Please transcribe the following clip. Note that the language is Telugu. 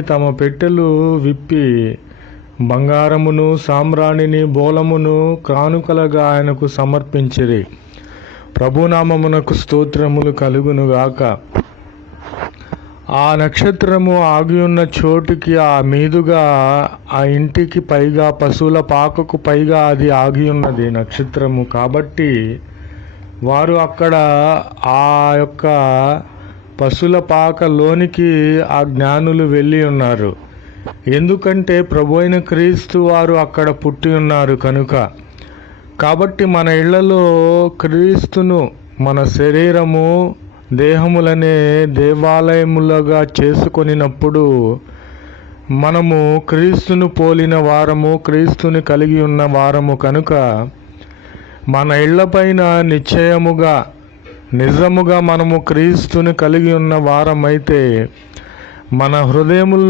తమ పెట్టెలు విప్పి బంగారమును సామ్రాణిని బోళమును కానుకలుగా ఆయనకు సమర్పించిరి. ప్రభునామమునకు స్తోత్రములు కలుగునుగాక. ఆ నక్షత్రము ఆగియున్న చోటికి ఆ మీదుగా ఆ ఇంటికి పైగా పశువుల పాకకు పైగా అది ఆగియున్నది నక్షత్రము. కాబట్టి వారు అక్కడ ఆ యొక్క పశువుల పాకలోనికి ఆ జ్ఞానులు వెళ్ళి ఉన్నారు. ఎందుకంటే ప్రభు అయిన క్రీస్తు వారు అక్కడ పుట్టి ఉన్నారు కనుక. కాబట్టి మన ఇళ్లలో క్రీస్తును మన శరీరము దేహములనే దేవాలయములుగా చేసుకొనినప్పుడు మనము క్రీస్తును పోలిన వారము, క్రీస్తుని కలిగి ఉన్న వారము కనుక మన ఇళ్లపైన నిజముగా మనము క్రీస్తుని కలిగి ఉన్న వారమైతే మన హృదయములు